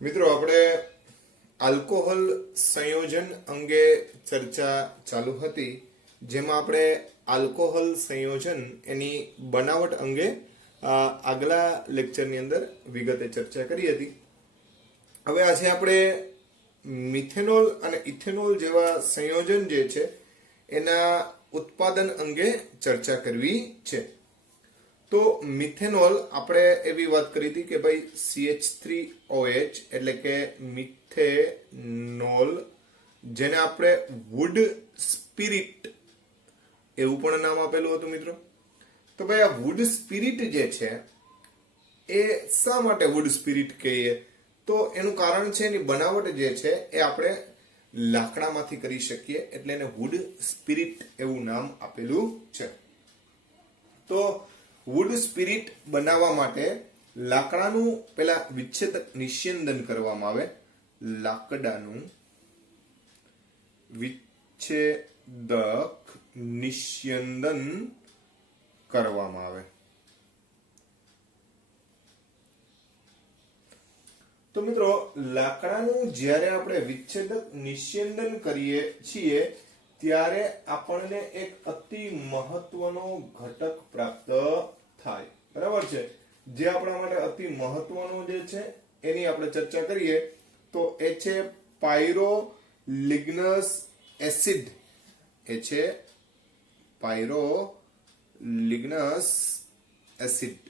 મિત્રો આપણે આલ્કોહોલ સંયોજન અંગે ચર્ચા ચાલુ હતી, જેમાં આપણે આલ્કોહોલ સંયોજન એની બનાવટ અંગે આગલા લેક્ચરની અંદર વિગતે ચર્ચા કરી હતી. હવે આજે આપણે મિથેનોલ અને ઇથેનોલ જેવા સંયોજન જે છે એના ઉત્પાદન અંગે ચર્ચા કરવી છે. તો મિથેનોલ આપણે એવી વાત કરી હતી કે ભાઈ CH3OH એટલે કે મિથેનોલ, જેને આપણે વુડ સ્પિરિટ એવું પણ નામ આપેલું હતું મિત્રો. તો ભાઈ આ વુડ સ્પિરિટ જે છે એ શા માટે વુડ સ્પિરિટ કહીએ? તો એનું કારણ છે એની બનાવટ જે છે એ આપણે લાકડામાંથી કરી શકીએ, એટલે એને વુડ સ્પિરિટ એવું નામ આપેલું છે. તો વુડ સ્પિરિટ બનાવવા માટે લાકડાનું પેલા વિચ્છેદક નિસ્યંદન કરવામાં આવે. લાકડાનું વિચ્છેદક નિસ્યંદન કરવામાં આવે. તો મિત્રો, લાકડાનું જ્યારે આપણે વિચ્છેદક નિસ્યંદન કરીએ છીએ ત્યારે આપણને એક અતિ મહત્વનો ઘટક પ્રાપ્ત થાય. બરાબર છે? જે આપણા માટે અતિ મહત્વનો જે છે એની આપણે ચર્ચા કરીએ તો એ છે પાયરોલિગ્નસ એસિડ. એ છે પાયરોલિગ્નસ એસિડ.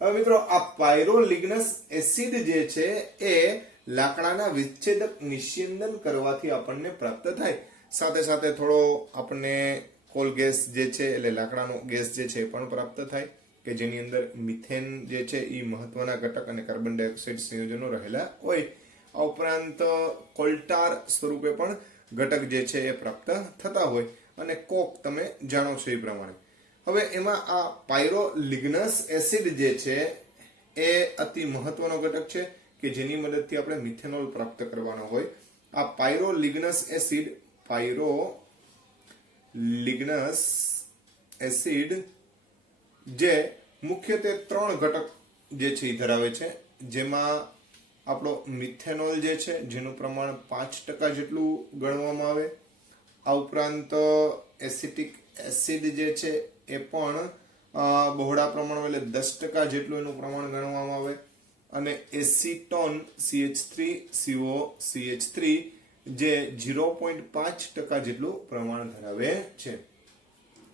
હવે મિત્રો, આ પાયરોલિગ્નસ એસિડ જે છે એ લાકડાના વિચ્છેદક નિસ્યંદન કરવાથી આપણને પ્રાપ્ત થાય. સાથે સાથે થોડો આપણને કોલ ગેસ જે છે એટલે લાકડાનો ગેસ જે છે એ પણ પ્રાપ્ત થાય, કે જેની અંદર મિથેન જે છે એ મહત્વના ઘટક અને કાર્બન ડાયોક્સાઇડ સંયોજનો રહેલા હોય. આ ઉપરાંત કોલ્ટાર સ્વરૂપે પણ ઘટક જે છે એ પ્રાપ્ત થતા હોય, અને કોક તમે જાણો છો એ પ્રમાણે. હવે એમાં આ પાયરોલિગ્નસ એસિડ જે છે એ અતિ મહત્વનો ઘટક છે કે જેની મદદથી આપણે મિથેનોલ પ્રાપ્ત કરવાનો હોય. આ પાયરોલિગ્નસ એસિડ જે મુખ્યત્વે 3 ઘટક જે છે એ ધરાવે છે, જેમાં આપણો મિથેનોલ જે છે જેનું પ્રમાણ 5% જેટલું ગણવામાં આવે. આ ઉપરાંત એસિટિક એસિડ જે છે એ પણ બહોળા પ્રમાણમાં એટલે 10% જેટલું એનું પ્રમાણ ગણવામાં આવે. અને એસિટોન CH3COCH3 જે 0.5% જેટલું પ્રમાણ ધરાવે છે,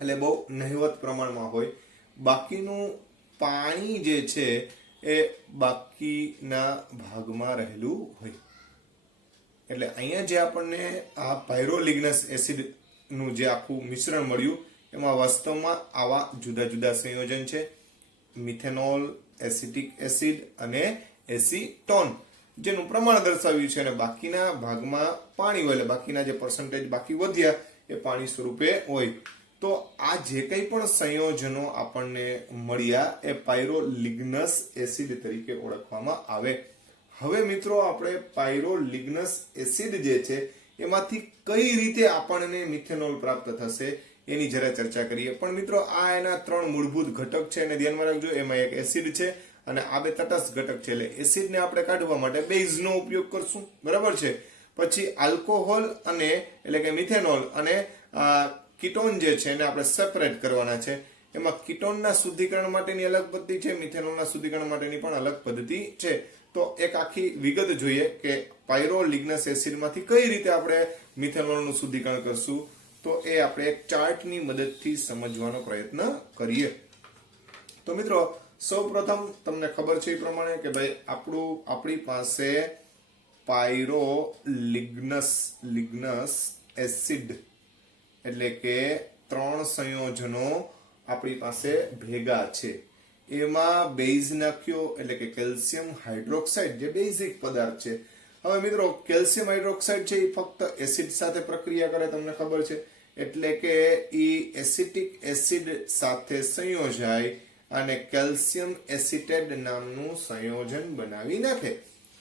એટલે બહુ નહિવત પ્રમાણમાં હોય. બાકીનું પાણી જે છે એ બાકીના ભાગમાં રહેલું હોય. એટલે અહીંયા જે આપણને આ પાયરોલિગ્નસ એસિડ નું જે આખું મિશ્રણ મળ્યું એમાં વાસ્તવમાં આવા જુદા જુદા સંયોજન છે: મિથેનોલ, એસિટિક એસિડ અને એસિટોન, જેનું પ્રમાણ દર્શાવ્યું છે. અને બાકીના ભાગમાં પાણી હોય, એટલે બાકીના જે પર્સન્ટેજ બાકી વધ્યા એ પાણી સ્વરૂપે હોય. તો આ જે કંઈ પણ સંયોજનો આપણને મળ્યા એ પાયરોલિગ્નસ એસિડ તરીકે ઓળખવામાં આવે. હવે મિત્રો, આપણે પાયરોલિગ્નસ એસિડ જે છે એમાંથી કઈ રીતે આપણને મિથેનોલ પ્રાપ્ત થશે એની જરા ચર્ચા કરીએ. પણ મિત્રો, આ એના 3 મૂળભૂત ઘટક છે એને ધ્યાનમાં રાખજો. એમાં એક એસિડ છે અને આ 2 તટસ્થ ઘટક છે. એટલે એસિડને આપણે કાઢવા માટે બેઝનો ઉપયોગ કરશું. બરાબર છે? પછી આલ્કોહોલ અને એટલે કે મિથેનોલ અને કીટોન જે છે એને આપણે સેપરેટ કરવાના છે. એમાં કીટોનના શુદ્ધિકરણ માટેની અલગ પદ્ધતિ છે, મિથેનોલના શુદ્ધિકરણ માટેની પણ અલગ પદ્ધતિ છે. તો એક આખી વિગત જોઈએ કે પાયરોલિગ્નસ એસિડમાંથી કઈ રીતે આપણે મિથેનોલનું શુદ્ધિકરણ કરશું. તો એ આપણે એક ચાર્ટની મદદથી સમજવાનો પ્રયત્ન કરીએ. તો મિત્રો, સૌપ્રથમ તમને ખબર છે એ પ્રમાણે કે ભાઈ આપણી પાસે પાયરોલિગ્નસ એસિડ એટલે કે 3 સંયોજનો આપણી પાસે ભેગા છે. એમાં બેઝ નાખ્યો એટલે કે કેલ્શિયમ હાઇડ્રોક્સાઇડ, જે બેઝિક પદાર્થ છે. હવે મિત્રો, કેલ્શિયમ હાઇડ્રોક્સાઇડ છે એ ફક્ત એસિડ સાથે પ્રક્રિયા કરે, તમને ખબર છે. એટલે કે એ એસિટિક એસિડ સાથે સંયોજાય અને કેલ્શિયમ એસિટેટ નામનું સંયોજન બનાવી નાખે.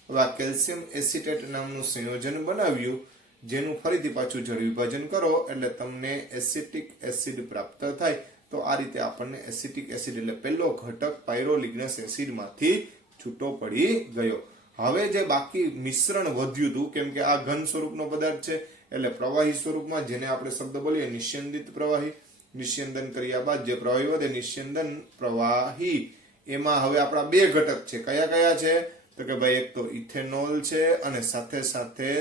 હવે આ કેલ્શિયમ એસિટેટ નામનું સંયોજન બનાવ્યું, જેનું ફરીથી પાછું જળ વિભાજન કરો એટલે તમને એસિટિક એસિડ પ્રાપ્ત થાય. તો આ રીતે આપણને એસિટિક એસિડ એટલે પહેલો ઘટક પાયરોલિગ્નસ એસિડ માંથી છૂટો પડી ગયો. હવે જે બાકી મિશ્રણ વધ્યું હતું, કેમ કે આ ઘન સ્વરૂપનો પદાર્થ છે એટલે પ્રવાહી સ્વરૂપમાં, જેને આપણે શબ્દ બોલીએ નિસ્યંદિત પ્રવાહી, નિસ્યંદન કર્યા બાદ જે પ્રવાહી વધે નિસ્યંદન પ્રવાહી, એમાં હવે આપણા બે ઘટક છે. કયા કયા છે? તો કે ભાઈ એક તો ઇથેનોલ છે અને સાથે સાથે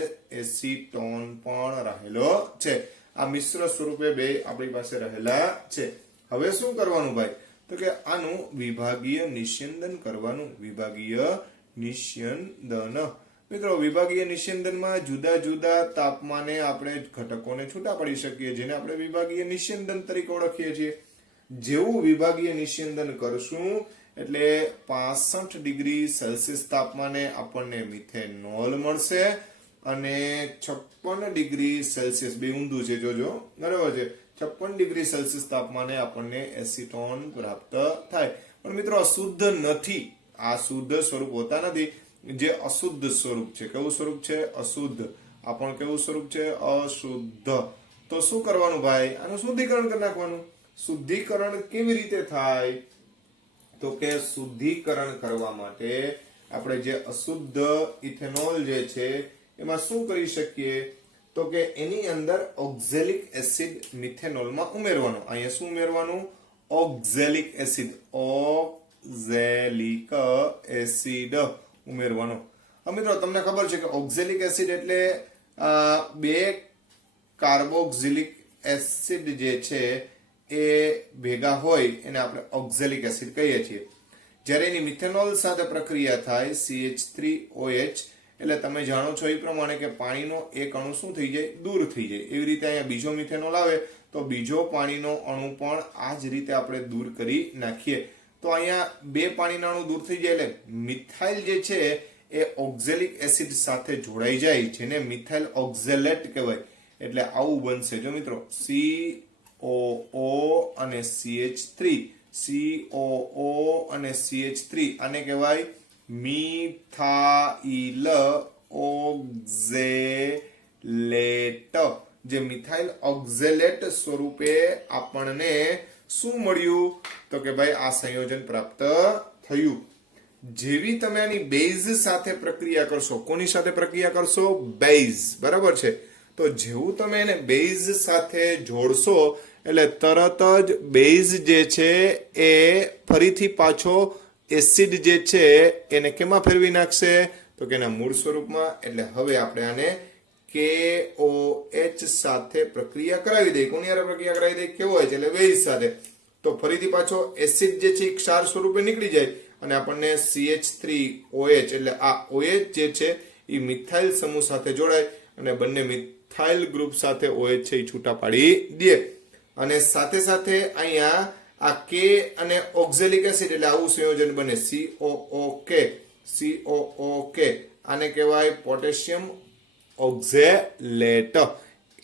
એસીટોન પણ રહેલો છે. આ મિશ્ર સ્વરૂપે બે આપણી પાસે રહેલા છે. હવે શું કરવાનું ભાઈ? તો કે આનું વિભાગીય નિસ્યંદન કરવાનું. વિભાગીય નિસ્યંદન. મિત્રો, વિભાગીય નિસ્યંદનમાં જુદા જુદા તાપમાને આપણે ઘટકોને છૂટા પડી શકીએ, જેને આપણે વિભાગીય નિસ્યંદન તરીકે ઓળખીએ છીએ. જેવું વિભાગીય નિસ્યંદન કરશું એટલે 65 ડિગ્રી સેલ્સિયસ તાપમાને આપણને મિથેનોલ મળશે અને 56 ડિગ્રી સેલ્સિયસ, બે ઊંધું છે જોજો, બરાબર છે, 56 ડિગ્રી સેલ્સિયસ તાપમાને આપણને એસીટોન પ્રાપ્ત થાય. પણ મિત્રો અશુદ્ધ નથી, આ શુદ્ધ સ્વરૂપ હોતા નથી. જે અશુદ્ધ સ્વરૂપ છે, કેવું સ્વરૂપ છે? અશુદ્ધ. આ પણ કેવું સ્વરૂપ છે? અશુદ્ધ. તો શું કરવાનું ભાઈ? આનું શુદ્ધિકરણ કરી નાખવાનું. શુદ્ધિકરણ કેવી રીતે થાય? તો કે શુદ્ધિકરણ કરવા માટે આપણે જે અશુદ્ધ ઇથેનોલ જે છે એમાં શું કરી શકીએ? તો કે એની અંદર ઓક્ઝેલિક એસિડ મિથેનોલમાં ઉમેરવાનો. અહીંયા શું ઉમેરવાનું? Oxalic acid. ઓક્ઝેલિક એસિડ ઉમેરવાનો. હવે મિત્રો તમને ખબર છે કે ઓક્ઝેલિક એસિડ એટલે બે કાર્બોક્સિલિક એસિડ જે છે એ ભેગા હોય એને આપણે ઓક્ઝેલિક એસિડ કહીએ છીએ. જ્યારે એની મિથેનોલ સાથે પ્રક્રિયા થાય CH3OH, એટલે તમે જાણો છો એ પ્રમાણે કે પાણીનો એક અણુ શું થઈ જાય? દૂર થઈ જાય. એવી રીતે અહીંયા બીજો મિથેનોલ આવે તો બીજો પાણીનો અણુ પણ આ જ રીતે આપણે દૂર કરી નાખીએ. તો અહીંયા બે પાણીના અણુ દૂર થઈ જાય એટલે મિથાઇલ જે છે એ ઓક્ઝેલિક એસિડ સાથે જોડાઈ જાય, જેને મિથાઇલ ઓક્ઝેલેટ કહેવાય. એટલે આવું બનશે. જો મિત્રો, COO અને CH3, COO અને CH3, આને કહેવાય મિથાઇલ ઓક્ઝેલેટ. જે મિથાઇલ ઓક્ઝેલેટ સ્વરૂપે આપણને શું મળ્યું? તો કે ભાઈ આ સંયોજન પ્રાપ્ત થયું. જેવી તમે આની બેઝ સાથે પ્રક્રિયા કરશો, કોની સાથે પ્રક્રિયા કરશો? બેઝ, બરાબર છે. તો જેવું તમે એને બેઝ સાથે જોડશો એટલે તરત જ બેઝ જે છે એ ફરીથી પાછો એસિડ જે છે એને કેમાં ફેરવી નાખશે? તો કે એના મૂળ સ્વરૂપમાં. એટલે હવે આપણે આને KOH સાથે પ્રક્રિયા કરાવી દઈએ. કોની સાથે પ્રક્રિયા કરાવી દઈએ? KOH એટલે બેઝ સાથે. તો ફરીથી પાછો એસિડ જે છે ક્ષાર સ્વરૂપે નીકળી જાય અને આપણને CH3OH એટલે આ OH જે છે એ મિથાઇલ સમૂહ સાથે જોડાય અને બંને મિથાઇલ ગ્રુપ સાથે OH છે એ છૂટા પાડી દે. અને સાથે સાથે અહીંયા આ K અને ઓક્ઝેલિક એસિડ એટલે આવું સંયોજન બને COOK. આને કહેવાય પોટેશિયમ ઓક્ઝેલેટ.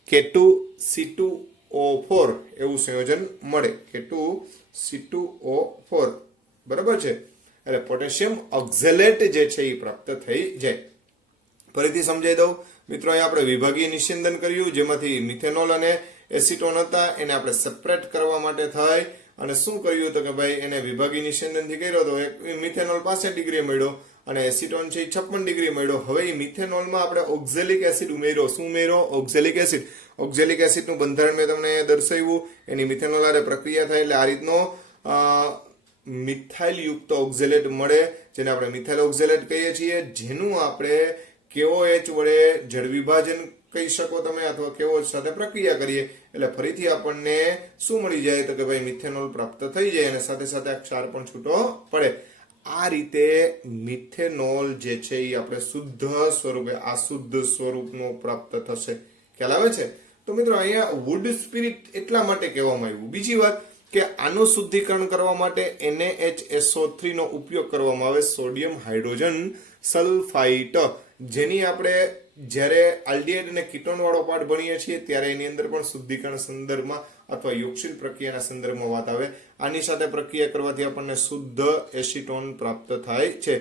K2C2O4 એવું સંયોજન મળે. K2C2O4, બરાબર છે. એટલે પોટેશિયમ ઓક્ઝેલેટ જે છે એ પ્રાપ્ત થઈ જાય. ફરીથી સમજાઈ દઉં મિત્રો, અહીંયા આપણે વિભાગીય નિસ્યંદન કર્યું, જેમાંથી મિથેનોલ અને એસિટોન હતા એને આપણે સેપરેટ કરવા માટે થાય અને શું કર્યું? તો કે ભાઈ એને વિભાગીય નિસ્યંદનથી કર્યો તો એક મિથેનોલ 65 ડિગ્રી મળ્યો અને એસિટોન છે 56 ડિગ્રી મળ્યો. હવે એ મિથેનોલમાં આપણે ઓક્ઝેલિક એસિડ ઉમેર્યો. શું ઉમેર્યો? Oxalic acid. ઓક્ઝેલિક એસિડનું બંધારણ મેં તમને દર્શાવ્યું. એની મિથેનોલ હારે પ્રક્રિયા થાય એટલે આ રીતનો મિથાઇલ યુક્ત ઓક્ઝેલેટ મળે, જેને આપણે મિથાઇલ ઓક્ઝેલેટ કહીએ છીએ, જેનું આપણે KOH વડે જળ વિભાજન કહી શકો તમે, અથવા KOH સાથે પ્રક્રિયા કરીએ એટલે ફરીથી આપણને શું મળી જાય? તો કે ભાઈ મિથેનોલ પ્રાપ્ત થઈ જાય અને સાથે સાથે આ ક્ષાર પણ છૂટો પડે. આ રીતે મિથેનોલ જે છે એ આપણે શુદ્ધ સ્વરૂપે આ શુદ્ધ સ્વરૂપનો પ્રાપ્ત થશે. ખ્યાલ આવે છે? તો મિત્રો અહીંયા વુડ સ્પિરિટ એટલા માટે કહેવામાં આવ્યું. બીજી વાત કે આનું શુદ્ધિકરણ કરવા માટે NaHSO3 નો ઉપયોગ કરવામાં આવે, સોડિયમ હાઇડ્રોજન સલ્ફાઇટ, જેની આપણે જ્યારે આલ્ડિહાઇડ અને કીટોન વાળો પાઠ ભણીએ છીએ ત્યારે એની અંદર પણ શુદ્ધિકરણ સંદર્ભમાં અથવા યોગશીલ પ્રક્રિયાના સંદર્ભમાં વાત આવે. આની સાથે પ્રક્રિયા કરવાથી આપણને શુદ્ધ એસિટોન પ્રાપ્ત થાય છે,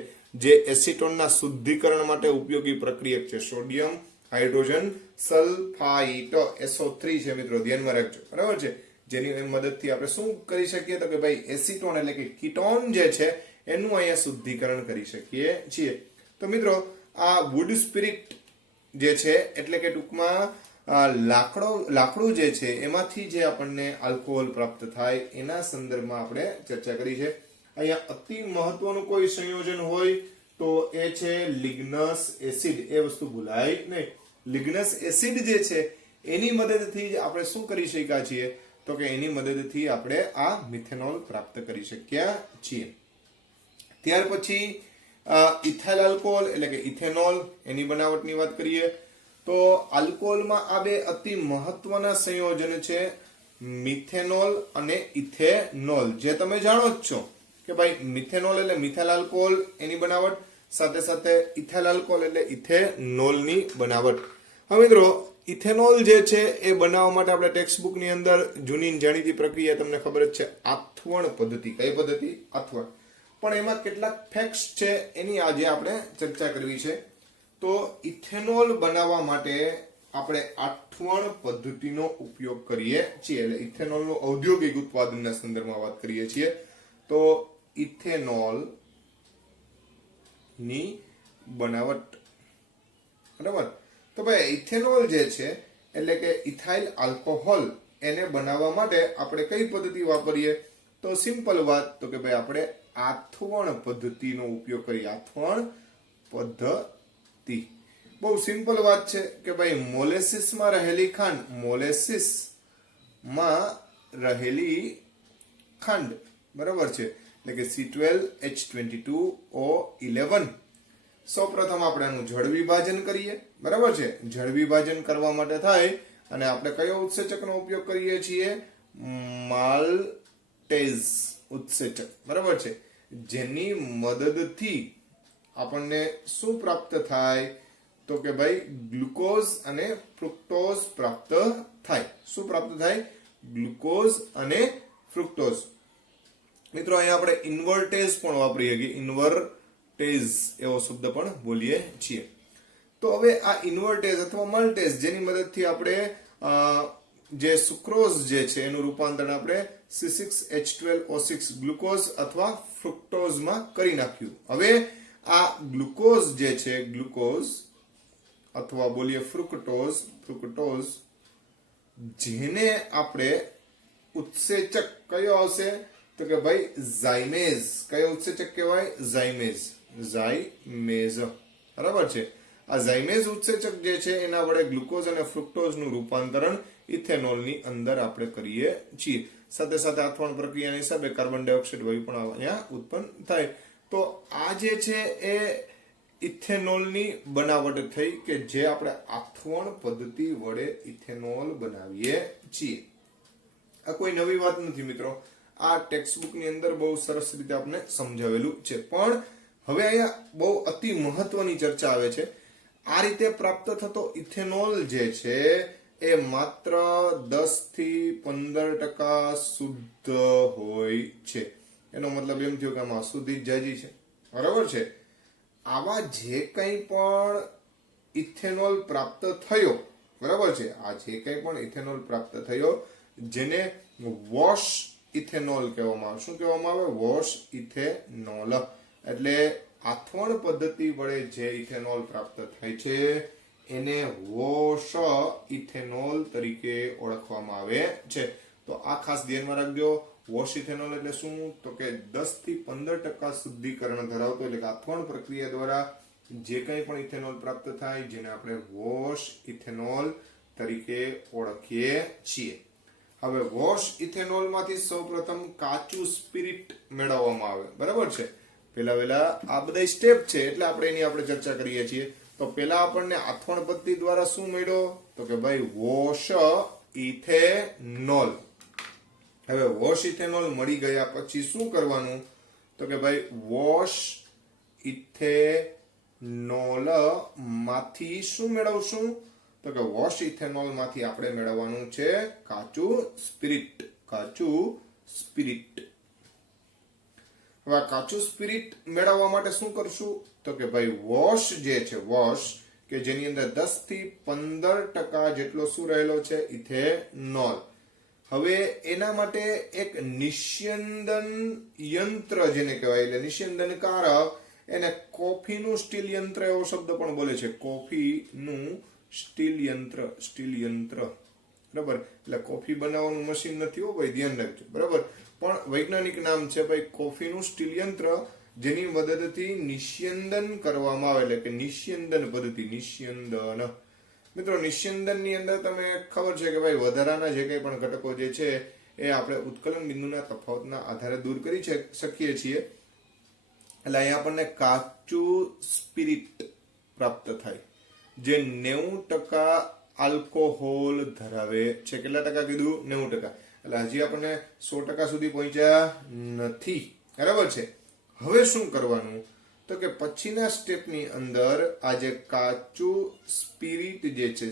જે એસિટોનના શુદ્ધિકરણ માટે ઉપયોગી પ્રક્રિયક છે. સોડિયમ હાઇડ્રોજન સલ્ફાઇટ SO3 છે મિત્રો, ધ્યાનમાં રાખજો, બરાબર છે. જેની મદદથી આપણે શું કરી શકીએ? તો કે ભાઈ એસિટોન એટલે કે કીટોન જે છે એનું અહીંયા શુદ્ધિકરણ કરી શકીએ છીએ. તો મિત્રો આ વુડ સ્પિરિટ જે છે એટલે કે ટૂંકમાં લાકડું જે છે એમાંથી જે આપણને આલ્કોહોલ પ્રાપ્ત થાય એના સંદર્ભમાં આપણે ચર્ચા કરી છે. અહીંયા અતિ મહત્વનું કોઈ સંયોજન હોય તો એ છે લિગ્નસ એસિડ. એ વસ્તુ ભૂલાય નહીં. લિગ્નસ એસિડ જે છે એની મદદથી જ આપણે શું કરી શક્યા છીએ તો કે એની મદદથી આપણે આ મિથેનોલ પ્રાપ્ત કરી શક્યા છીએ. ત્યાર પછી ઇથાઇલ આલ્કોહોલ એટલે કે ઇથેનોલ, એની બનાવટની વાત કરીએ તો આલ્કોહોલમાં આ બે અતિ મહત્વના સંયોજન છે, મિથેનોલ અને ઇથેનોલ. જે તમે જાણો જ છો કે ભાઈ મિથેનોલ એટલે મિથાઇલ આલ્કોહોલ એની બનાવટ, સાથે સાથે ઇથાઇલ આલ્કોહોલ એટલે ઇથેનોલની બનાવટ. હવે મિત્રો ઇથેનોલ જે છે એ બનાવવા માટે આપણે ટેક્સ્ટ બુક ની અંદર જૂની જાણીતી પ્રક્રિયા તમને ખબર જ છે, આથવણ પદ્ધતિ. કઈ પદ્ધતિ? આથવણ. પણ એમાં કેટલાક ફેક્ટ્સ છે એની આજે આપણે ચર્ચા કરવી છે. તો ઇથેનોલ બનાવવા માટે આપણે આથવણ પદ્ધતિનો ઉપયોગ કરીએ છીએ. એટલે ઇથેનોલનું ઔદ્યોગિક ઉત્પાદનના સંદર્ભમાં વાત કરીએ છીએ. તો ઇથેનોલ ની બનાવટ, બરાબર. તો ભાઈ ઇથેનોલ જે છે એટલે કે ઇથાઇલ આલ્કોહોલ, એને બનાવવા માટે આપણે કઈ પદ્ધતિ વાપરીએ? તો સિમ્પલ વાત તો કે ભાઈ આપણે આથવણ પદ્ધતિનો ઉપયોગ કરીએ. આથવણ પદ્ધતિ બહુ સિમ્પલ વાત છે કે ભાઈ મોલેસિસમાં રહેલી ખાંડ, મોલેસિસમાં રહેલી ખાંડ, બરાબર છે, એટલે કે C12H22O11. સૌપ્રથમ આપણે આનું જળ વિભાજન કરીએ, બરાબર છે. જળ વિભાજન કરવા માટે થાય અને આપણે કયો ઉત્સેચકનો ઉપયોગ કરીએ છીએ? માલ્ટેઝ ઉત્સેચક, બરાબર છે. જેની મદદથી આપણને શું પ્રાપ્ત થાય તો કે ભાઈ ગ્લુકોઝ અને ફ્રુક્ટોઝ પ્રાપ્ત થાય. શું પ્રાપ્ત થાય? ગ્લુકોઝ અને ફ્રુક્ટોઝ. મિત્રો અહીંયા આપણે ઇન્વર્ટેઝ પણ વાપરીએ કે ઇન્વર્ટેઝ એવો શબ્દ પણ બોલીએ છીએ. તો હવે આ ઇન્વર્ટેઝ અથવા મલ્ટેઝ જેની મદદથી આપણે જે સુક્રોઝ જે છે એનું રૂપાંતરણ આપણે C6H12O6 ગ્લુકોઝ અથવા ફ્રુક્ટોઝમાં કરી નાખ્યું. હવે આ ગ્લુકોઝ જે છે, ગ્લુકોઝ અથવા બોલીએ ફ્રુક્ટોઝ, જેને આપણે ઉત્સેચક કયો આવશે તો કે ભાઈ ઝાઇમેઝ. કયો ઉત્સેચક કહેવાય? ઝાઇમેઝ, બરાબર છે. આ ઝાઇમેઝ ઉત્સેચક જે છે એના વડે ગ્લુકોઝ અને ફ્રુક્ટોઝનું રૂપાંતરણ ઇથેનોલની અંદર આપણે કરીએ છીએ. સાથે સાથે આથવણ પ્રક્રિયાના હિસાબે કાર્બન ડાયોક્સાઇડ વાયુ પણ અહીંયા ઉત્પન્ન થાય. તો આ જે છે એ ઇથેનોલની બનાવટ થઈ કે જે આપણે આથવણ પદ્ધતિ વડે ઇથેનોલ બનાવીએ છીએ. આ કોઈ નવી વાત નથી મિત્રો. આ ટેક્સ્ટ બુક ની અંદર બહુ સરસ રીતે આપણે સમજાવેલું છે. પણ હવે અહીંયા બહુ અતિ મહત્વની ચર્ચા આવે છે. આ રીતે પ્રાપ્ત થતો ઇથેનોલ જે છે એ માત્ર 10 થી 15% શુદ્ધ હોય છે. એનો મતલબ એમ થયો કે આમાં અશુદ્ધિ જાજી છે, બરાબર છે. આવા જે કંઈ પણ ઇથેનોલ પ્રાપ્ત થયો, બરાબર છે, આ જે કંઈ પણ ઇથેનોલ પ્રાપ્ત થયો જેને વોશ ઇથેનોલ કહેવામાં આવે. શું કહેવામાં આવે? Wash ethanol. એટલે આથવણ પદ્ધતિ વડે જે ઇથેનોલ પ્રાપ્ત થાય છે એને વોશ ઇથેનોલ તરીકે ઓળખવામાં આવે છે. તો આ ખાસ ધ્યાનમાં રાખજો. વોશ ઇથેનોલ એટલે શું તો કે 10 થી 15% શુદ્ધિકરણ ધરાવતો, એટલે કે આથવણ પ્રક્રિયા દ્વારા જે કંઈ પણ ઇથેનોલ પ્રાપ્ત થાય જેને આપણે વોશ ઇથેનોલ તરીકે ઓળખીએ છીએ. હવે વોશ ઇથેનોલ માંથી સૌપ્રથમ કાચું સ્પિરિટ મેળવવામાં આવે, બરાબર છે. પેલા આ બધા સ્ટેપ છે એટલે આપણે એની આપણે ચર્ચા કરીએ છીએ. તો પેલા આપણને આથવણ પદ્ધતિ દ્વારા શું મળ્યો તો કે ભાઈ વોશ ઇથેનોલ. હવે વોશ ઇથેનોલ મળી ગયા પછી શું કરવાનું તો કે ભાઈ વોશ ઇથેનોલ માંથી શું મેળવશું તો કે વોશ ઇથેનોલ માંથી આપણે મેળવવાનું છે કાચું સ્પિરિટ. હવે કાચું સ્પિરિટ મેળવવા માટે શું કરશું તો કે ભાઈ વોશ જે છે, વોશ કે જેની અંદર 10 થી 15% જેટલો શું રહેલો છે? ઇથેનોલ. હવે એના માટે એક નિસ્યંદન યંત્ર જેને કહેવાય, એટલે નિસ્યંદનકારક, એને કોફીનું સ્ટીલ યંત્ર એવો શબ્દ પણ બોલે છે. કોફીનું સ્ટીલ યંત્ર, બરાબર. એટલે કોફી બનાવવાનું મશીન નથી હો ભાઈ, ધ્યાન રાખજો, બરાબર. પણ વૈજ્ઞાનિક નામ છે ભાઈ કોફીનું સ્ટીલ યંત્ર, જેની મદદથી નિસ્યંદન કરવામાં આવે, એટલે કે નિસ્યંદન પદ્ધતિ. નિસ્યંદન મિત્રો, નિસ્યંદન ની અંદર તમે ખબર છે કે ભાઈ વધારાના જે કંઈ પણ ઘટકો જે છે એ આપણે ઉત્કલન બિંદુના તફાવતના આધારે દૂર કરી શકીએ છીએ. એટલે અહીંયા આપણને કાચું સ્પિરિટ પ્રાપ્ત થાય, જે 90% આલ્કોહોલ ધરાવે છે. કેટલા ટકા કીધું? 90%. એટલે હજી આપણને 100% સુધી પહોંચ્યા નથી, બરાબર છે. હવે શું કરવાનું? તો કે પછીના સ્ટેપની અંદર આ જે કાચું સ્પિરિટ જે છે,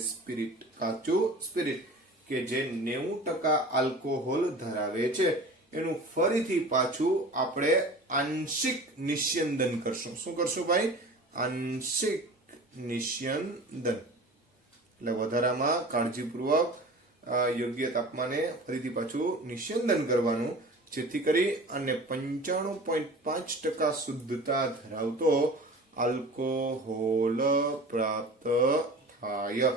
કાચું સ્પિરિટ કે જે 90% આલ્કોહોલ ધરાવે છે, એનું ફરીથી પાછું આપણે આંશિક નિસ્યંદન કરશું. શું કરશું ભાઈ? આંશિક નિસ્યંદન. એટલે વધારામાં કાળજીપૂર્વક યોગ્ય તાપમાને ફરીથી પાછું નિસ્યંદન કરવાનું, જેથી કરી અને 95.5% શુદ્ધતા ધરાવતો આલ્કોહોલ પ્રાપ્ત થાય.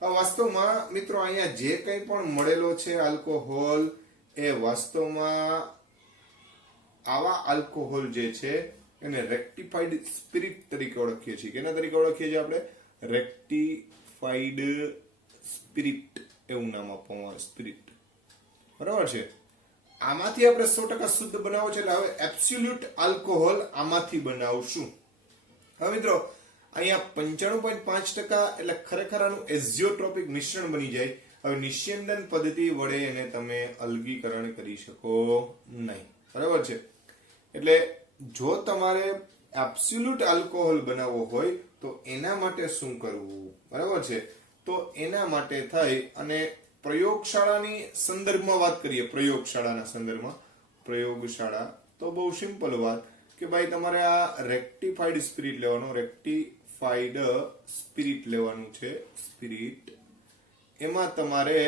વાસ્તવમાં મિત્રો અહીંયા જે કંઈ પણ મળેલો છે આલ્કોહોલ, એ વાસ્તવમાં આવા આલ્કોહોલ જે છે એને રેક્ટિફાઈડ સ્પિરિટ તરીકે ઓળખીએ છીએ. કેના તરીકે ઓળખીએ છીએ આપણે? રેક્ટિફાઈડ સ્પિરિટ એવું નામ આપવામાં આવે, સ્પિરિટ, બરાબર છે. આમાંથી આપણે 100% શુદ્ધ બનાવો છે, એટલે હવે એબ્સોલ્યુટ આલ્કોહોલ આમાંથી બનાવશું. હવે મિત્રો અહીંયા 95.5% એટલે ખરેખર આનું એઝિયોટ્રોપિક મિશ્રણ બની જાય. હવે નિસ્યંદન પદ્ધતિ વડે એને તમે અલગીકરણ કરી શકો નહીં, બરાબર છે. એટલે જો તમારે એબ્સોલ્યુટ આલ્કોહોલ બનાવવો હોય તો એના માટે શું કરવું, બરાબર છે. તો એના માટે થઈ અને પ્રયોગશાળાની સંદર્ભમાં વાત કરીએ. પ્રયોગશાળાના સંદર્ભમાં, પ્રયોગશાળા તો બહુ સિમ્પલ વાત કે ભાઈ તમારે આ રેક્ટિફાઈડ સ્પિરિટ લેવાનો, રેક્ટિફાઈડ સ્પિરિટ લેવાનું છે. સ્પિરિટ એમાં તમારે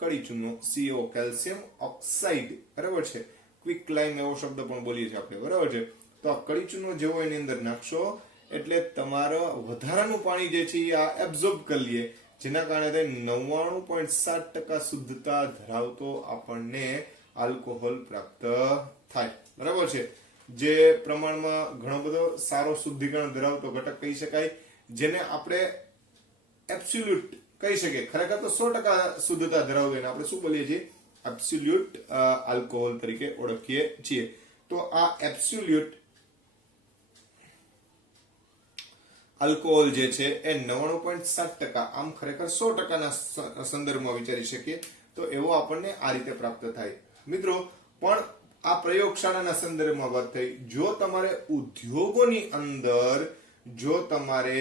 કડી ચૂનો, CO, કેલ્શિયમ ઓક્સાઇડ, બરાબર છે. ક્વિક લાઇમ એવો શબ્દ પણ બોલીએ છીએ આપણે, બરાબર છે. તો આ કડી ચૂનો જેવો એની અંદર નાખશો એટલે તમારો વધારાનું પાણી જે છે એ આ એબ્ઝોર્બ કરી લે, જેના કારણે 99.7% શુદ્ધતા ધરાવતો આપણને આલ્કોહોલ પ્રાપ્ત થાય, બરાબર છે. જે પ્રમાણમાં ઘણો બધો સારો શુદ્ધિકરણ ધરાવતો ઘટક કહી શકાય, જેને આપણે એબ્સોલ્યુટ કહી શકીએ. ખરેખર તો 100% શુદ્ધતા ધરાવતો એને આપણે શું બોલીએ છીએ? એબ્સોલ્યુટ આલ્કોહોલ તરીકે ઓળખીએ છીએ. તો આ એબ્સોલ્યુટ આલ્કોહોલ જે છે એ 99.7%, આમ ખરેખર 100% ના સંદર્ભમાં વિચારી શકીએ તો એવો આપણને આ રીતે પ્રાપ્ત થાય. મિત્રો પણ આ પ્રયોગશાળાના સંદર્ભમાં વાત થઈ. જો તમારે ઉદ્યોગોની અંદર જો તમારે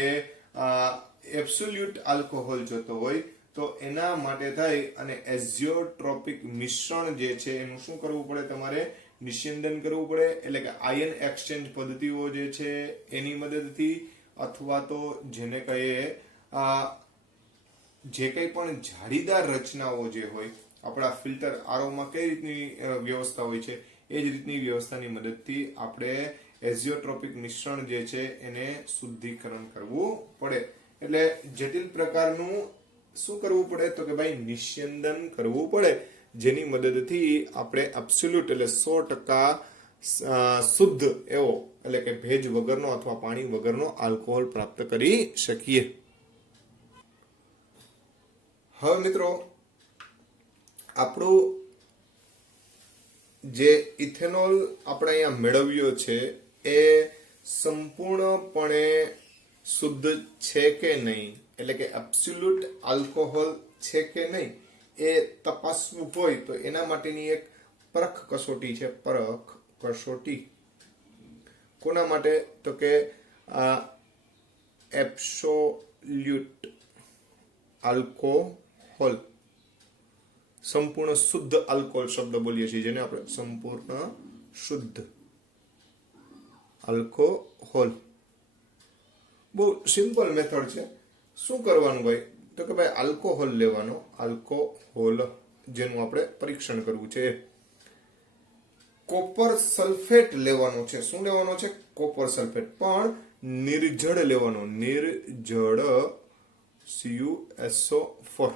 એબ્સોલ્યુટ આલ્કોહોલ જોતો હોય તો એના માટે થઈ અને એઝિયોટ્રોપિક મિશ્રણ જે છે એનું શું કરવું પડે? તમારે નિસ્યંદન કરવું પડે. એટલે કે આયન એક્સચેન્જ પદ્ધતિઓ જે છે એની મદદથી, અથવા તો જેને કહીએ જે કંઈ પણ જાળીદાર રચનાઓ જે હોય, આપણા ફિલ્ટર આરઓમાં કઈ રીતની વ્યવસ્થા હોય છે એ જ રીતની વ્યવસ્થાની મદદથી આપણે એઝિયોટ્રોપિક મિશ્રણ જે છે એને શુદ્ધિકરણ કરવું પડે. એટલે જટિલ પ્રકારનું શું કરવું પડે? તો કે ભાઈ નિસ્યંદન કરવું પડે, જેની મદદથી આપણે એબ્સોલ્યુટ એટલે 100% શુદ્ધ એવો, એટલે કે ભેજ વગરનો અથવા પાણી વગરનો આલ્કોહોલ પ્રાપ્ત કરી શકીએ. હવે મિત્રો આપણું જે ઇથેનોલ આપણે અહીંયા મેળવ્યો છે એ સંપૂર્ણપણે શુદ્ધ છે કે નહીં, એટલે કે એબ્સોલ્યુટ આલ્કોહોલ છે કે નહીં એ તપાસવું હોય તો એના માટેની એક પરખ કસોટી છે. પરખ કસોટી કોના માટે? તો કે એબ્સોલ્યુટ આલ્કોહોલ, સંપૂર્ણ શુદ્ધ આલ્કોહોલ શબ્દ બોલીએ છીએ જેને આપણે સંપૂર્ણ શુદ્ધ આલ્કોહોલ. બહુ સિમ્પલ મેથડ છે. શું કરવાનું ભાઈ? તો કે ભાઈ આલ્કોહોલ લેવાનો, આલ્કોહોલ જેનું આપણે પરીક્ષણ કરવું છે. કોપર સલ્ફેટ લેવાનો છે. શું લેવાનો છે? કોપર સલ્ફેટ, પણ નિર્જળ લેવાનો. નિર્જળ CuSO4,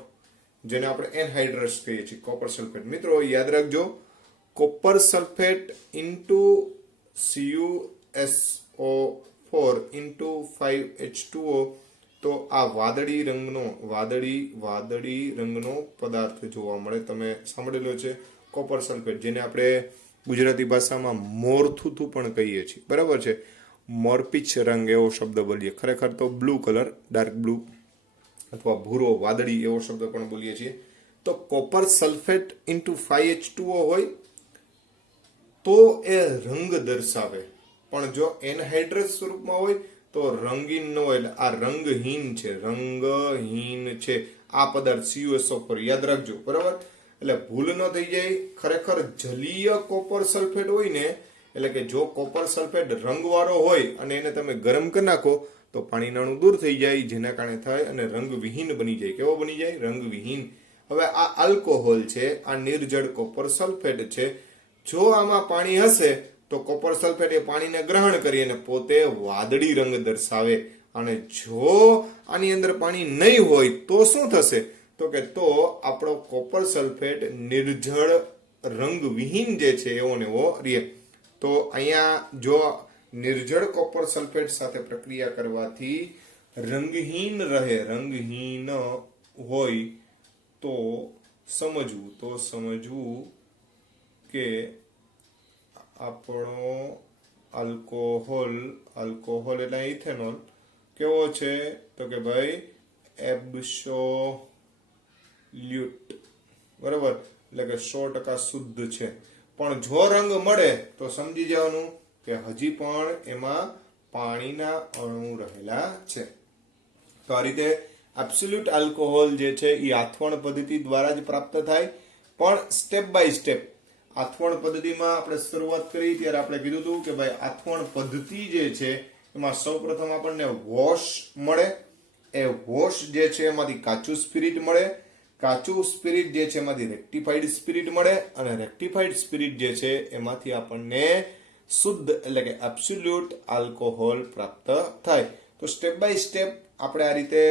જેને આપણે એનહાઇડ્રસ કહીએ છીએ, કોપર સલ્ફેટ. મિત્રો યાદ રાખજો, copper sulphate into CuSO4 into 5H2O, તો આ વાદળી રંગનો પદાર્થ જોવા મળે. તમે સાંભળેલો છે કોપર સલ્ફેટ, જેને આપણે ગુજરાતી ભાષામાં મોરથુથું પણ કહીએ છીએ, બરાબર છે. મોરપીચ રંગ એવો શબ્દ બોલીએ, ખરેખર તો બ્લુ કલર, ડાર્ક બ્લુ અથવા ભૂરો વાદળી એવો શબ્દ પણ બોલીએ છીએ. તો કોપર સલ્ફેટ ઇન્ટુ 5H2O હોય તો એ રંગ દર્શાવે, પણ જો એનહાઇડ્રસ સ્વરૂપમાં હોય તો રંગીન ન હોય. એટલે આ રંગહીન છે આ પદાર્થ CuSO4, યાદ રાખજો, બરાબર. એટલે ભૂલ ન થઈ જાય. ખરેખર જલીય કોપર સલ્ફેટ હોય ને, એટલે કે જો કોપર સલ્ફેટ રંગવાળો હોય અને એને તમે ગરમ કરી નાખો તો પાણીનાણું દૂર થઈ જાય, જેના કારણે થાય અને રંગવિહીન બની જાય. કેવો બની જાય? રંગવિહીન. હવે આ આલ્કોહોલ છે, આ નિર્જળ કોપર સલ્ફેટ છે. જો આમાં પાણી હશે તો કોપર સલ્ફેટ એ પાણીને ગ્રહણ કરી અને પોતે વાદળી રંગ દર્શાવે. અને જો આની અંદર પાણી નહીં હોય તો શું થશે? તો આપણો કોપર સલ્ફેટ નિર્જળ રંગવિહીન જે છે એવો ને એવો રહે. તો અહીંયા જો નિર્જળ કોપર સલ્ફેટ સાથે પ્રક્રિયા કરવાથી રંગહીન હોય તો સમજવું કે આપણો આલ્કોહોલ એટલે ઇથેનોલ કેવો છે? તો કે ભાઈ એબ્સોલ્યુટ, બરાબર, એટલે કે 100% શુદ્ધ છે. પણ જો રંગ મળે તો સમજી જવાનું કે હજી પણ એમાં પાણીના અણુ રહેલા છે. તો આ રીતે એબ્સોલ્યુટ આલ્કોહોલ જે છે એ આથવણ પદ્ધતિ દ્વારા જ પ્રાપ્ત થાય. પણ સ્ટેપ બાય સ્ટેપ આથવણ પદ્ધતિમાં આપણે શરૂઆત કરી ત્યારે આપણે કીધું હતું કે ભાઈ આથવણ પદ્ધતિ જે છે એમાં સૌપ્રથમ આપણને વોશ મળે. એ વોશ જે છે એમાંથી કાચું સ્પિરિટ મળે. કાચું સ્પિરિટ જે છે એમાંથી રેક્ટિફાઈડ સ્પિરિટ મળે. અને રેક્ટિફાઈડ સ્પિરિટ જે છે એમાંથી આપણને શુદ્ધ એટલે કે એબ્સોલ્યુટ આલ્કોહોલ પ્રાપ્ત થાય. તો સ્ટેપ બાય સ્ટેપ આપણે આ રીતે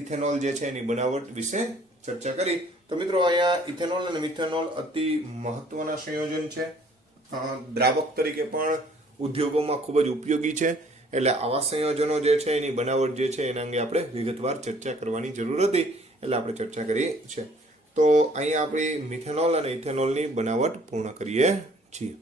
ઇથેનોલ જે છે એની બનાવટ વિશે ચર્ચા કરી. તો મિત્રો અહીંયા ઇથેનોલ અને મિથેનોલ અતિ મહત્વના સંયોજન છે. દ્રાવક તરીકે પણ ઉદ્યોગોમાં ખૂબ જ ઉપયોગી છે. એટલે આવા સંયોજનો જે છે એની બનાવટ જે છે એના અંગે આપણે વિગતવાર ચર્ચા કરવાની જરૂર હતી, એટલે આપણે ચર્ચા કરી છે. તો અહીંયા આપણી મિથેનોલ અને ઇથેનોલની બનાવટ પૂર્ણ કરીએ છીએ.